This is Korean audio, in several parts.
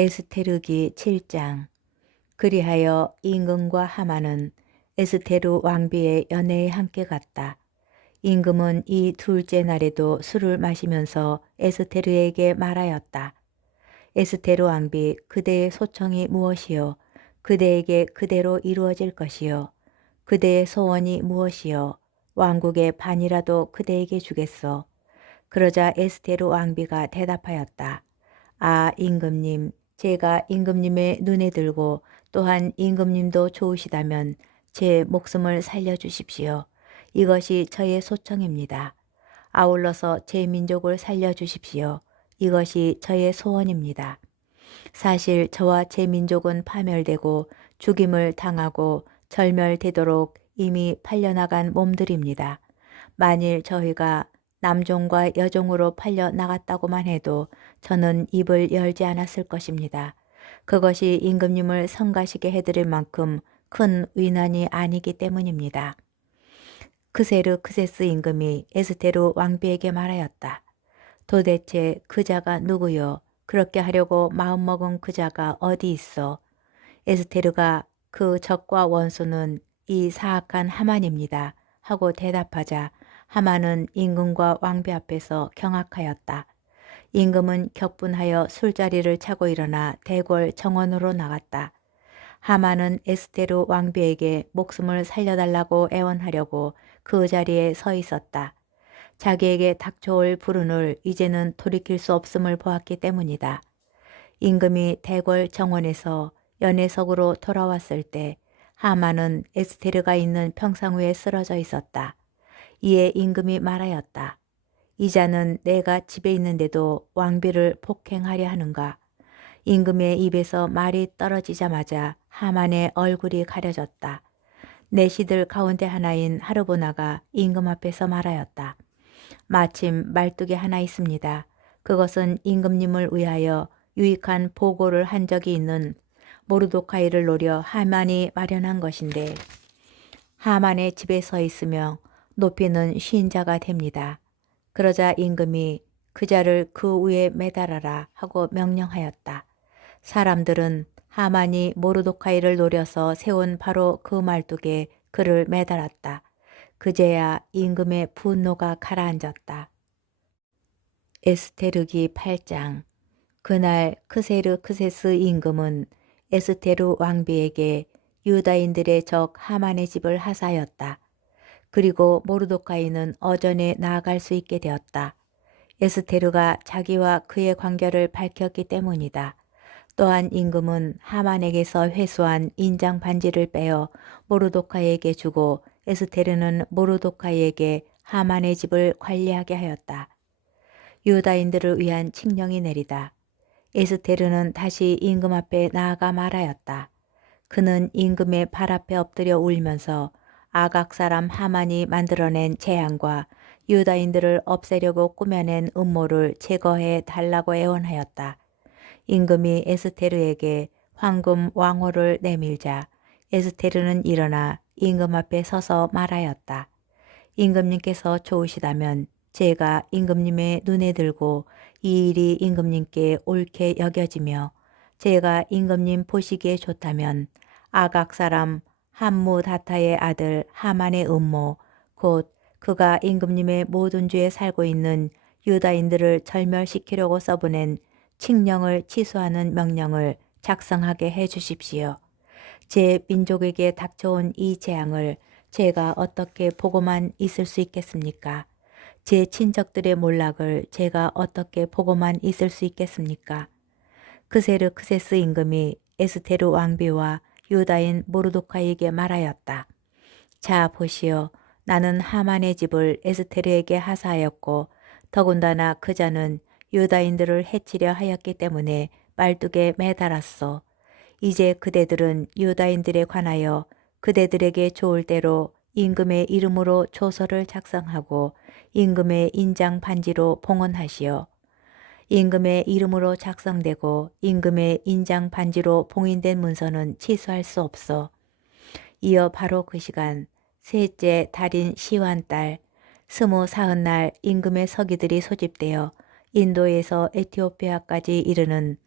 에스테르기 7장. 그리하여 임금과 하만은 에스테르 왕비의 연회에 함께 갔다. 임금은 이 둘째 날에도 술을 마시면서 에스테르에게 말하였다. 에스테르 왕비, 그대의 소청이 무엇이요? 그대에게 그대로 이루어질 것이요. 그대의 소원이 무엇이요? 왕국의 반이라도 그대에게 주겠소. 그러자 에스테르 왕비가 대답하였다. 아, 임금님, 제가 임금님의 눈에 들고 또한 임금님도 좋으시다면 제 목숨을 살려주십시오. 이것이 저의 소청입니다. 아울러서 제 민족을 살려주십시오. 이것이 저의 소원입니다. 사실 저와 제 민족은 파멸되고 죽임을 당하고 절멸되도록 이미 팔려나간 몸들입니다. 만일 저희가 남종과 여종으로 팔려 나갔다고만 해도 저는 입을 열지 않았을 것입니다. 그것이 임금님을 성가시게 해드릴 만큼 큰 위난이 아니기 때문입니다. 크세르 크세스 임금이 에스테르 왕비에게 말하였다. 도대체 그자가 누구요? 그렇게 하려고 마음먹은 그자가 어디 있어? 에스테르가 그 적과 원수는 이 사악한 하만입니다. 하고 대답하자 하만은 임금과 왕비 앞에서 경악하였다. 임금은 격분하여 술자리를 차고 일어나 대궐 정원으로 나갔다. 하만은 에스테르 왕비에게 목숨을 살려달라고 애원하려고 그 자리에 서 있었다. 자기에게 닥쳐올 불운을 이제는 돌이킬 수 없음을 보았기 때문이다. 임금이 대궐 정원에서 연회석으로 돌아왔을 때 하만은 에스테르가 있는 평상 위에 쓰러져 있었다. 이에 임금이 말하였다. 이자는 내가 집에 있는데도 왕비를 폭행하려 하는가? 임금의 입에서 말이 떨어지자마자 하만의 얼굴이 가려졌다. 내시들 가운데 하나인 하르보나가 임금 앞에서 말하였다. 마침 말뚝이 하나 있습니다. 그것은 임금님을 위하여 유익한 보고를 한 적이 있는 모르도카이를 노려 하만이 마련한 것인데 하만의 집에 서 있으며 높이는 쉰자가 됩니다. 그러자 임금이 그자를 그 위에 매달아라 하고 명령하였다. 사람들은 하만이 모르도카이를 노려서 세운 바로 그 말뚝에 그를 매달았다. 그제야 임금의 분노가 가라앉았다. 에스테르기 8장. 그날 크세르 크세스 임금은 에스테르 왕비에게 유다인들의 적 하만의 집을 하사하였다. 그리고 모르도카이는 어전에 나아갈 수 있게 되었다. 에스테르가 자기와 그의 관계를 밝혔기 때문이다. 또한 임금은 하만에게서 회수한 인장 반지를 빼어 모르도카이에게 주고 에스테르는 모르도카이에게 하만의 집을 관리하게 하였다. 유다인들을 위한 칙령이 내리다. 에스테르는 다시 임금 앞에 나아가 말하였다. 그는 임금의 발 앞에 엎드려 울면서 아각 사람 하만이 만들어낸 재앙과 유다인들을 없애려고 꾸며낸 음모를 제거해 달라고 애원하였다. 임금이 에스테르에게 황금 왕호를 내밀자 에스테르는 일어나 임금 앞에 서서 말하였다. 임금님께서 좋으시다면 제가 임금님의 눈에 들고 이 일이 임금님께 옳게 여겨지며 제가 임금님 보시기에 좋다면 아각 사람 함무다타의 아들 하만의 음모 곧 그가 임금님의 모든 주에 살고 있는 유다인들을 절멸시키려고 써보낸 칙령을 취소하는 명령을 작성하게 해 주십시오. 제 민족에게 닥쳐온 이 재앙을 제가 어떻게 보고만 있을 수 있겠습니까? 제 친척들의 몰락을 제가 어떻게 보고만 있을 수 있겠습니까? 크세르 크세스 임금이 에스테르 왕비와 유다인 모르도카이에게 말하였다. 자 보시오. 나는 하만의 집을 에스테르에게 하사하였고 더군다나 그자는 유다인들을 해치려 하였기 때문에 말뚝에 매달았소. 이제 그대들은 유다인들에 관하여 그대들에게 좋을 대로 임금의 이름으로 조서를 작성하고 임금의 인장 반지로 봉헌하시오. 임금의 이름으로 작성되고 임금의 인장 반지로 봉인된 문서는 취소할 수 없어. 이어 바로 그 시간 셋째 달인 시완 달 24날 임금의 서기들이 소집되어 인도에서 에티오피아까지 이르는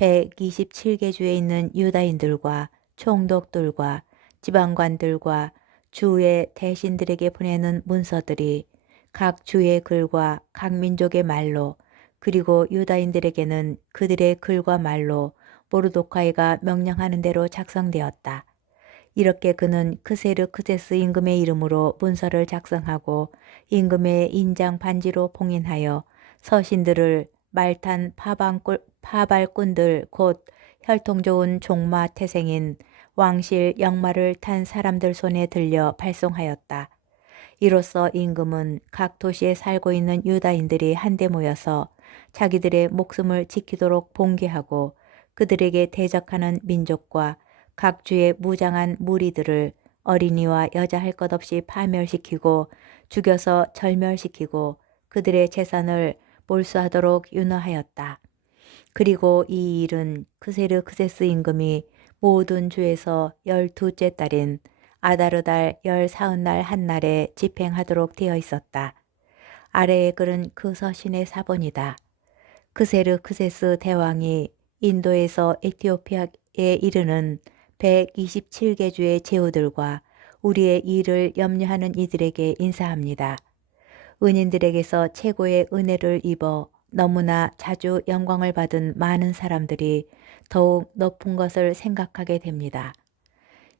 127개 주에 있는 유다인들과 총독들과 지방관들과 주의 대신들에게 보내는 문서들이 각 주의 글과 각 민족의 말로 그리고 유다인들에게는 그들의 글과 말로 모르도카이가 명령하는 대로 작성되었다. 이렇게 그는 크세르크세스 임금의 이름으로 문서를 작성하고 임금의 인장 반지로 봉인하여 서신들을 말탄 파발꾼들 곧 혈통 좋은 종마 태생인 왕실 역마를 탄 사람들 손에 들려 발송하였다. 이로써 임금은 각 도시에 살고 있는 유다인들이 한데 모여서 자기들의 목숨을 지키도록 봉기하고 그들에게 대적하는 민족과 각 주의 무장한 무리들을 어린이와 여자 할 것 없이 파멸시키고 죽여서 절멸시키고 그들의 재산을 몰수하도록 윤허하였다. 그리고 이 일은 크세르크세스 임금이 모든 주에서 12째 달인 아다르달 14날 한날에 집행하도록 되어 있었다. 아래의 글은 그 서신의 사본이다. 크세르크세스 대왕이 인도에서 에티오피아에 이르는 127개 주의 제후들과 우리의 일을 염려하는 이들에게 인사합니다. 은인들에게서 최고의 은혜를 입어 너무나 자주 영광을 받은 많은 사람들이 더욱 높은 것을 생각하게 됩니다.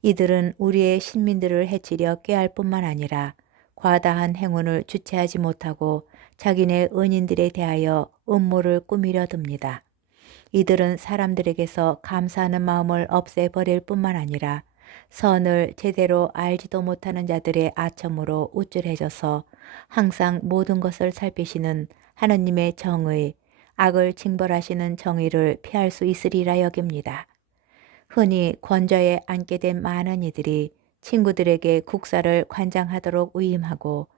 이들은 우리의 신민들을 해치려 꾀할 뿐만 아니라 과다한 행운을 주체하지 못하고 자기네 은인들에 대하여 음모를 꾸미려 듭니다. 이들은 사람들에게서 감사하는 마음을 없애버릴 뿐만 아니라 선을 제대로 알지도 못하는 자들의 아첨으로 우쭐해져서 항상 모든 것을 살피시는 하느님의 정의, 악을 징벌하시는 정의를 피할 수 있으리라 여깁니다. 흔히 권좌에 앉게 된 많은 이들이 친구들에게 국사를 관장하도록 위임하고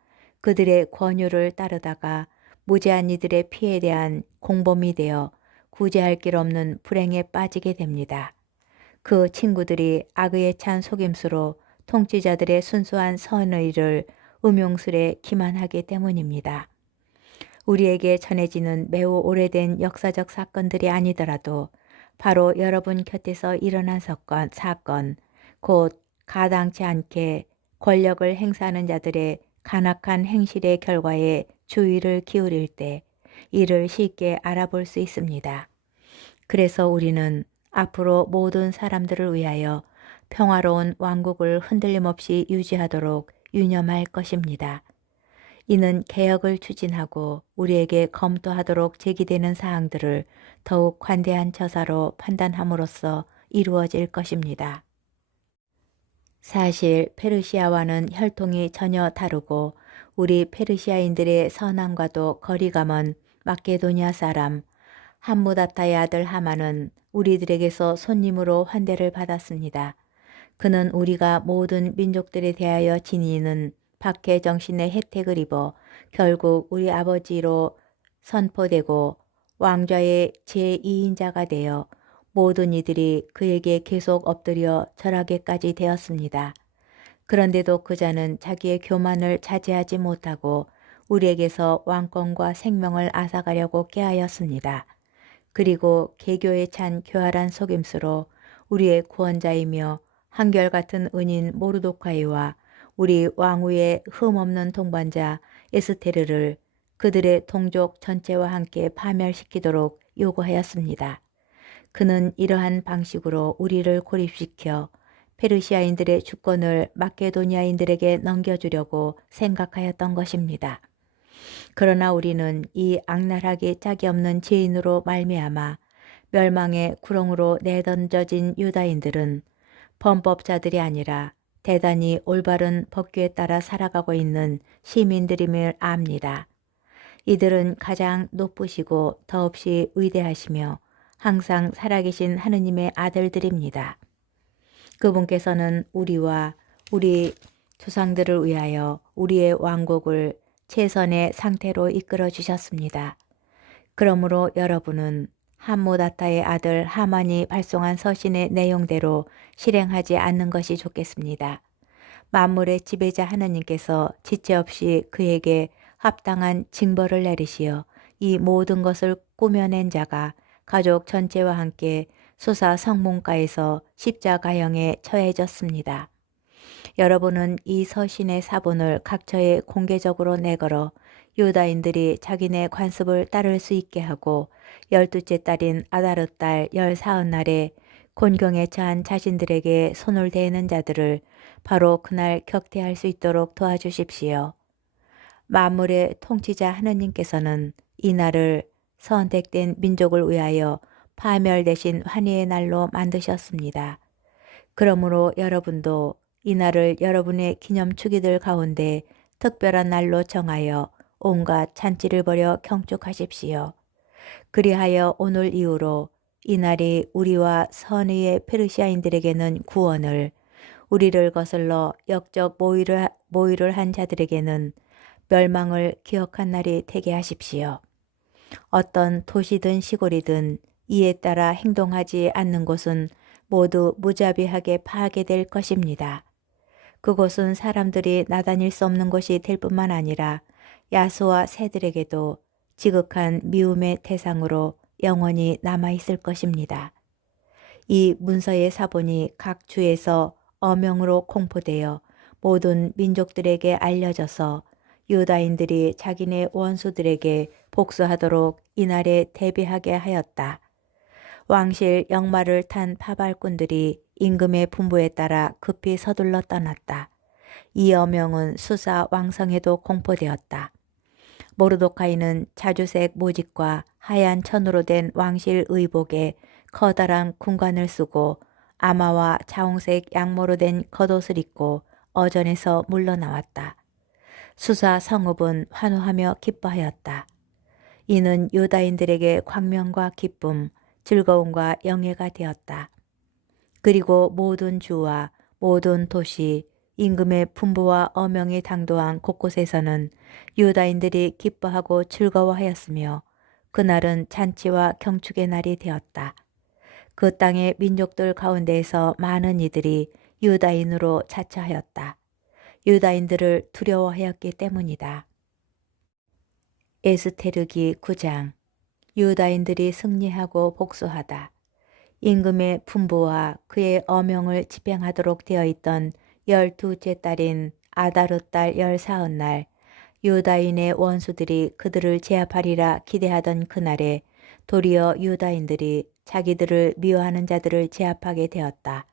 그들의 권유를 따르다가 무죄한 이들의 피해에 대한 공범이 되어 구제할 길 없는 불행에 빠지게 됩니다. 그 친구들이 악의에 찬 속임수로 통치자들의 순수한 선의를 음용술에 기만하기 때문입니다. 우리에게 전해지는 매우 오래된 역사적 사건들이 아니더라도 바로 여러분 곁에서 일어난 사건, 곧 가당치 않게 권력을 행사하는 자들의 간악한 행실의 결과에 주의를 기울일 때 이를 쉽게 알아볼 수 있습니다. 그래서 우리는 앞으로 모든 사람들을 위하여 평화로운 왕국을 흔들림 없이 유지하도록 유념할 것입니다. 이는 개혁을 추진하고 우리에게 검토하도록 제기되는 사항들을 더욱 관대한 처사로 판단함으로써 이루어질 것입니다. 사실 페르시아와는 혈통이 전혀 다르고 우리 페르시아인들의 선함과도 거리가 먼 마케도니아 사람 함무다타의 아들 하만은 우리들에게서 손님으로 환대를 받았습니다. 그는 우리가 모든 민족들에 대하여 지니는 박해 정신의 혜택을 입어 결국 우리 아버지로 선포되고 왕좌의 제2인자가 되어 모든 이들이 그에게 계속 엎드려 절하게까지 되었습니다. 그런데도 그자는 자기의 교만을 자제하지 못하고 우리에게서 왕권과 생명을 앗아가려고 꾀하였습니다. 그리고 개교에 찬 교활한 속임수로 우리의 구원자이며 한결같은 은인 모르도카이와 우리 왕후의 흠없는 동반자 에스테르를 그들의 동족 전체와 함께 파멸시키도록 요구하였습니다. 그는 이러한 방식으로 우리를 고립시켜 페르시아인들의 주권을 마케도니아인들에게 넘겨주려고 생각하였던 것입니다. 그러나 우리는 이 악랄하게 짝이 없는 죄인으로 말미암아 멸망의 구렁으로 내던져진 유다인들은 범법자들이 아니라 대단히 올바른 법규에 따라 살아가고 있는 시민들임을 압니다. 이들은 가장 높으시고 더없이 위대하시며 항상 살아계신 하느님의 아들들입니다. 그분께서는 우리와 우리 조상들을 위하여 우리의 왕국을 최선의 상태로 이끌어 주셨습니다. 그러므로 여러분은 함무다타의 아들 하만이 발송한 서신의 내용대로 실행하지 않는 것이 좋겠습니다. 만물의 지배자 하느님께서 지체 없이 그에게 합당한 징벌을 내리시어 이 모든 것을 꾸며낸 자가 가족 전체와 함께 수사 성문가에서 십자가형에 처해졌습니다. 여러분은 이 서신의 사본을 각처에 공개적으로 내걸어 유다인들이 자기네 관습을 따를 수 있게 하고 12째 달인 아다르 달 14날에 곤경에 처한 자신들에게 손을 대는 자들을 바로 그날 격퇴할 수 있도록 도와주십시오. 만물의 통치자 하느님께서는 이 날을 선택된 민족을 위하여 파멸 대신 환희의 날로 만드셨습니다. 그러므로 여러분도 이 날을 여러분의 기념축이들 가운데 특별한 날로 정하여 온갖 잔치를 벌여 경축하십시오. 그리하여 오늘 이후로 이 날이 우리와 선의의 페르시아인들에게는 구원을, 우리를 거슬러 역적 모의를 한 자들에게는 멸망을 기억한 날이 되게 하십시오. 어떤 도시든 시골이든 이에 따라 행동하지 않는 곳은 모두 무자비하게 파괴될 것입니다. 그곳은 사람들이 나다닐 수 없는 곳이 될 뿐만 아니라 야수와 새들에게도 지극한 미움의 대상으로 영원히 남아있을 것입니다. 이 문서의 사본이 각 주에서 어명으로 공포되어 모든 민족들에게 알려져서 유다인들이 자기네 원수들에게 복수하도록 이날에 대비하게 하였다. 왕실 역마를 탄 파발꾼들이 임금의 분부에 따라 급히 서둘러 떠났다. 이 어명은 수사 왕성에도 공포되었다. 모르도카이는 자주색 모직과 하얀 천으로 된 왕실 의복에 커다란 군관을 쓰고 아마와 자홍색 양모로 된 겉옷을 입고 어전에서 물러나왔다. 수사 성읍은 환호하며 기뻐하였다. 이는 유다인들에게 광명과 기쁨, 즐거움과 영예가 되었다. 그리고 모든 주와 모든 도시, 임금의 분부와 어명이 당도한 곳곳에서는 유다인들이 기뻐하고 즐거워하였으며 그날은 잔치와 경축의 날이 되었다. 그 땅의 민족들 가운데에서 많은 이들이 유다인으로 자처하였다. 유다인들을 두려워하였기 때문이다. 에스테르기 9장. 유다인들이 승리하고 복수하다. 임금의 분부와 그의 어명을 집행하도록 되어 있던 12째 달인 아다르 달 14날 유다인의 원수들이 그들을 제압하리라 기대하던 그날에 도리어 유다인들이 자기들을 미워하는 자들을 제압하게 되었다.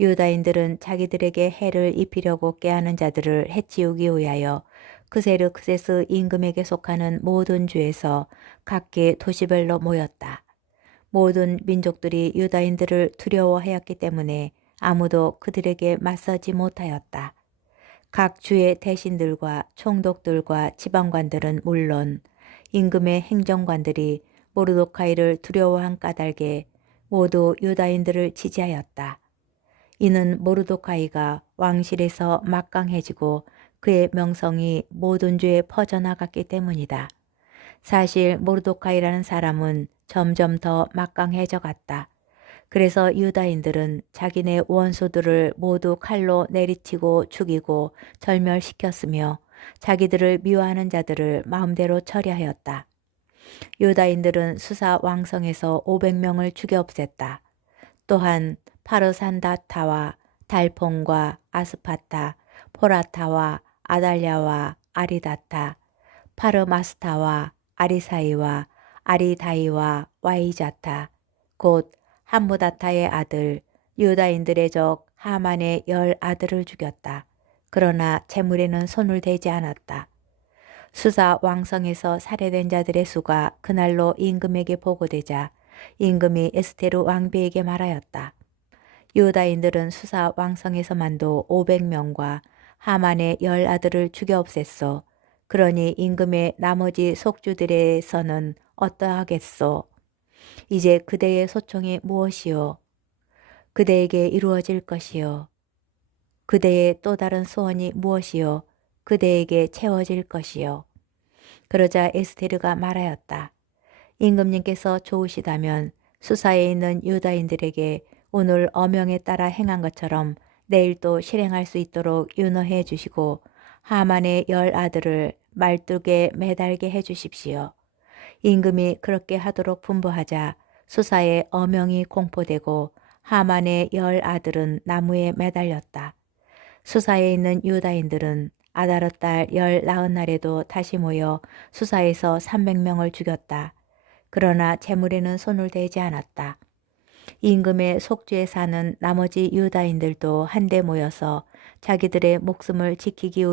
유다인들은 자기들에게 해를 입히려고 꾀하는 자들을 해치우기 위하여 그세르크세스 임금에게 속하는 모든 주에서 각기 도시별로 모였다. 모든 민족들이 유다인들을 두려워하였기 때문에 아무도 그들에게 맞서지 못하였다. 각 주의 대신들과 총독들과 지방관들은 물론 임금의 행정관들이 모르도카이를 두려워한 까닭에 모두 유다인들을 지지하였다. 이는 모르도카이가 왕실에서 막강해지고 그의 명성이 모든 주에 퍼져나갔기 때문이다. 사실 모르도카이라는 사람은 점점 더 막강해져 갔다. 그래서 유다인들은 자기네 원수들을 모두 칼로 내리치고 죽이고 절멸시켰으며 자기들을 미워하는 자들을 마음대로 처리하였다. 유다인들은 수사 왕성에서 500명을 죽여 없앴다. 또한 파르산다타와 달폰과 아스파타, 포라타와 아달랴와 아리다타, 파르마스타와 아리사이와 아리다이와 와이자타, 곧 함무다타의 아들 유다인들의 적 하만의 10 아들을 죽였다. 그러나 재물에는 손을 대지 않았다. 수사 왕성에서 살해된 자들의 수가 그날로 임금에게 보고되자 임금이 에스테르 왕비에게 말하였다. 유다인들은 수사 왕성에서만도 500명과 하만의 10 아들을 죽여 없앴소. 그러니 임금의 나머지 속주들에서는 어떠하겠소? 이제 그대의 소총이 무엇이요? 그대에게 이루어질 것이요. 그대의 또 다른 소원이 무엇이요? 그대에게 채워질 것이요. 그러자 에스테르가 말하였다. 임금님께서 좋으시다면 수사에 있는 유다인들에게 오늘 어명에 따라 행한 것처럼 내일 또 실행할 수 있도록 윤허해 주시고 하만의 10 아들을 말뚝에 매달게 해 주십시오. 임금이 그렇게 하도록 분부하자 수사의 어명이 공포되고 하만의 10아들은 나무에 매달렸다. 수사에 있는 유다인들은 아다르 달 19날에도 다시 모여 수사에서 300명을 죽였다. 그러나 재물에는 손을 대지 않았다. 임금의 속주에 사는 나머지 유다인들도 한데 모여서 자기들의 목숨을 지키기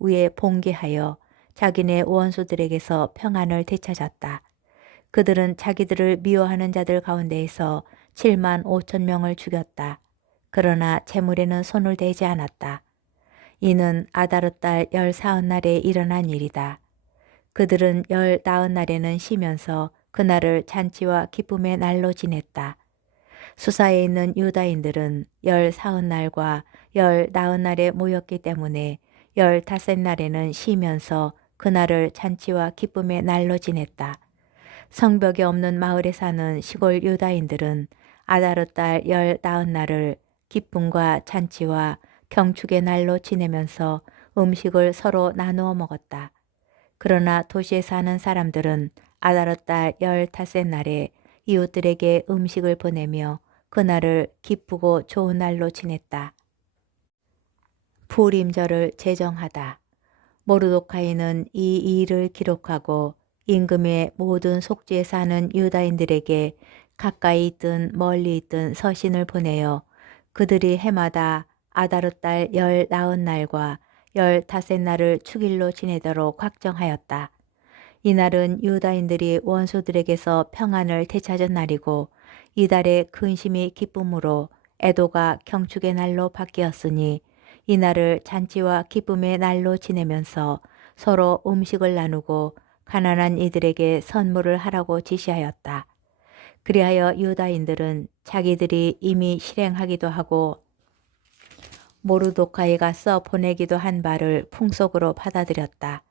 위해 봉기하여 자기네 원수들에게서 평안을 되찾았다. 그들은 자기들을 미워하는 자들 가운데에서 7만 5천 명을 죽였다. 그러나 재물에는 손을 대지 않았다. 이는 아다르 달 14날에 일어난 일이다. 그들은 19날에는 쉬면서 그날을 잔치와 기쁨의 날로 지냈다. 수사에 있는 유다인들은 14날과 19날에 모였기 때문에 15날에는 쉬면서 그날을 잔치와 기쁨의 날로 지냈다. 성벽이 없는 마을에 사는 시골 유다인들은 아다르 달 19날을 기쁨과 잔치와 경축의 날로 지내면서 음식을 서로 나누어 먹었다. 그러나 도시에 사는 사람들은 아다르 달 15날에 이웃들에게 음식을 보내며 그날을 기쁘고 좋은 날로 지냈다. 부림절을 제정하다. 모르도카이는 이 일을 기록하고 임금의 모든 속지에 사는 유다인들에게 가까이 있든 멀리 있든 서신을 보내어 그들이 해마다 아다르 달 19날과 15날을 축일로 지내도록 확정하였다. 이날은 유다인들이 원수들에게서 평안을 되찾은 날이고 이달의 근심이 기쁨으로 애도가 경축의 날로 바뀌었으니 이날을 잔치와 기쁨의 날로 지내면서 서로 음식을 나누고 가난한 이들에게 선물을 하라고 지시하였다. 그리하여 유다인들은 자기들이 이미 실행하기도 하고 모르도카이가 써 보내기도 한 바를 풍속으로 받아들였다.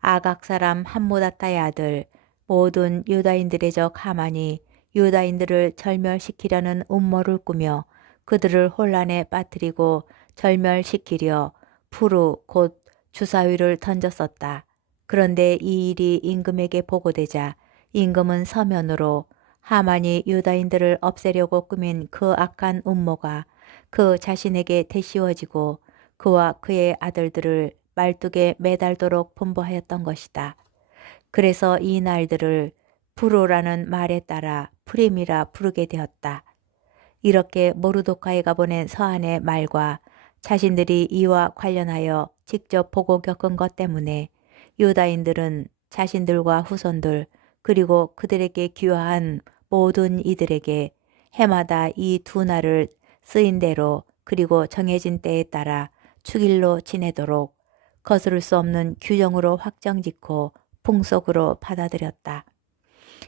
아각 사람 함모다타의 아들 모든 유다인들의 적 하만이 유다인들을 절멸시키려는 음모를 꾸며 그들을 혼란에 빠뜨리고 절멸시키려 푸르 곧 주사위를 던졌었다. 그런데 이 일이 임금에게 보고되자 임금은 서면으로 하만이 유다인들을 없애려고 꾸민 그 악한 음모가 그 자신에게 되씌워지고 그와 그의 아들들을 말뚝에 매달도록 분부하였던 것이다. 그래서 이 날들을 푸르라는 말에 따라 푸림이라 부르게 되었다. 이렇게 모르도카이가 보낸 서한의 말과 자신들이 이와 관련하여 직접 보고 겪은 것 때문에 유다인들은 자신들과 후손들 그리고 그들에게 귀화한 모든 이들에게 해마다 이 두 날을 쓰인 대로 그리고 정해진 때에 따라 축일로 지내도록 거스를 수 없는 규정으로 확정짓고 풍속으로 받아들였다.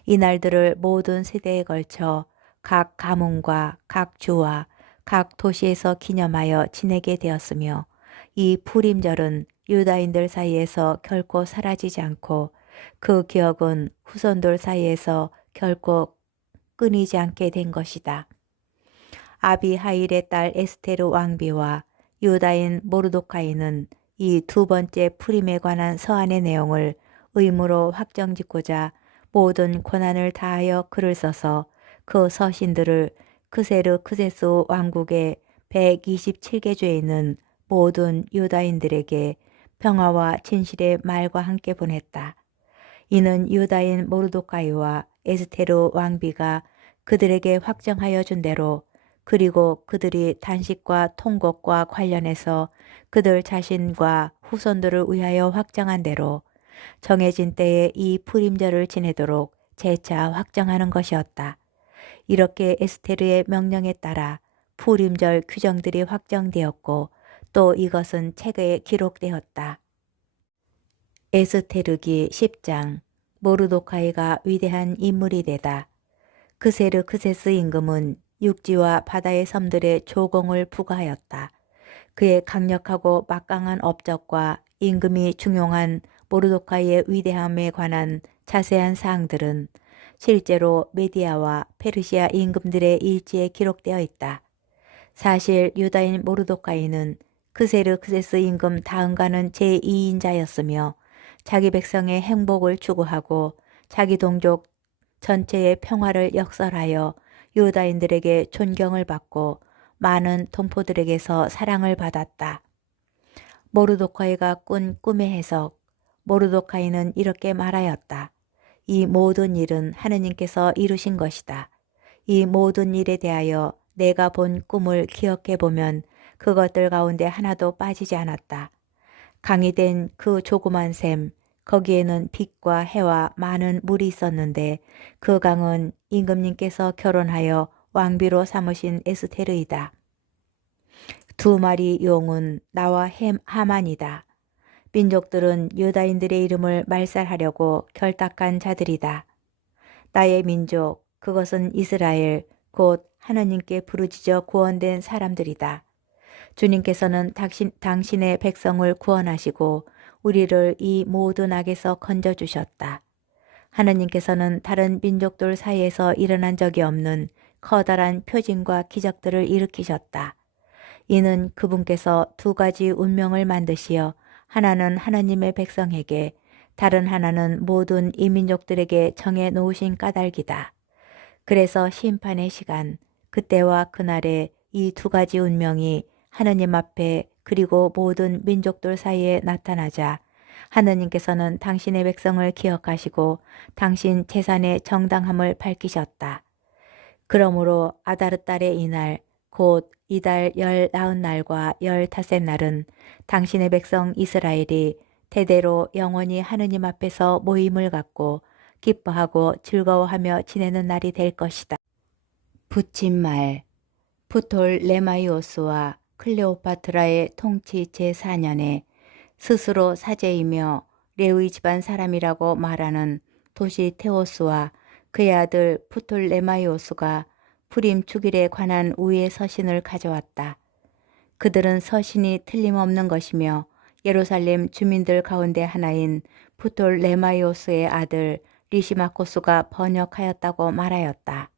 이 날들을 모든 세대에 걸쳐 각 가문과 각 주와 각 도시에서 기념하여 지내게 되었으며 이 푸림절은 유다인들 사이에서 결코 사라지지 않고 그 기억은 후손들 사이에서 결코 끊이지 않게 된 것이다. 아비하일의 딸 에스테르 왕비와 유다인 모르도카이는 이 두 번째 푸림에 관한 서한의 내용을 의무로 확정짓고자 모든 권한을 다하여 글을 써서 그 서신들을 크세르 크세스 왕국의 127개 주에 있는 모든 유다인들에게 평화와 진실의 말과 함께 보냈다. 이는 유다인 모르도카이와 에스테르 왕비가 그들에게 확정하여 준 대로 그리고 그들이 단식과 통곡과 관련해서 그들 자신과 후손들을 위하여 확정한 대로 정해진 때에 이 푸림절을 지내도록 재차 확정하는 것이었다. 이렇게 에스테르의 명령에 따라 푸림절 규정들이 확정되었고 또 이것은 책에 기록되었다. 에스테르기 10장 모르도카이가 위대한 인물이 되다. 크세르 크세스 임금은 육지와 바다의 섬들의 조공을 부과하였다. 그의 강력하고 막강한 업적과 임금이 중용한 모르도카이의 위대함에 관한 자세한 사항들은 실제로 메디아와 페르시아 임금들의 일지에 기록되어 있다. 사실 유다인 모르도카이는 크세르 크세스 임금 다음가는 제2인자였으며 자기 백성의 행복을 추구하고 자기 동족 전체의 평화를 역설하여 유다인들에게 존경을 받고 많은 동포들에게서 사랑을 받았다. 모르도카이가 꾼 꿈의 해석. 모르도카이는 이렇게 말하였다. 이 모든 일은 하느님께서 이루신 것이다. 이 모든 일에 대하여 내가 본 꿈을 기억해 보면 그것들 가운데 하나도 빠지지 않았다. 강이 된 그 조그만 샘, 거기에는 빛과 해와 많은 물이 있었는데 그 강은 임금님께서 결혼하여 왕비로 삼으신 에스테르이다. 두 마리 용은 나와 하만이다. 민족들은 유다인들의 이름을 말살하려고 결탁한 자들이다. 나의 민족, 그것은 이스라엘, 곧 하나님께 부르짖어 구원된 사람들이다. 주님께서는 당신의 백성을 구원하시고 우리를 이 모든 악에서 건져주셨다. 하나님께서는 다른 민족들 사이에서 일어난 적이 없는 커다란 표징과 기적들을 일으키셨다. 이는 그분께서 두 가지 운명을 만드시어 하나는 하나님의 백성에게, 다른 하나는 모든 이민족들에게 정해 놓으신 까닭이다. 그래서 심판의 시간, 그때와 그날에 이 두 가지 운명이 하나님 앞에 그리고 모든 민족들 사이에 나타나자 하나님께서는 당신의 백성을 기억하시고 당신 재산의 정당함을 밝히셨다. 그러므로 아다르 달의 이날, 곧 이달 19날과 15날은 당신의 백성 이스라엘이 대대로 영원히 하느님 앞에서 모임을 갖고 기뻐하고 즐거워하며 지내는 날이 될 것이다. 붙임말. 프톨레마이오스와 클레오파트라의 통치 제4년에 스스로 사제이며 레위 집안 사람이라고 말하는 도시 테오스와 그의 아들 프톨레마이오스가 푸림 축일에 관한 우위의 서신을 가져왔다. 그들은 서신이 틀림없는 것이며 예루살렘 주민들 가운데 하나인 프톨레마이오스의 아들 리시마코스가 번역하였다고 말하였다.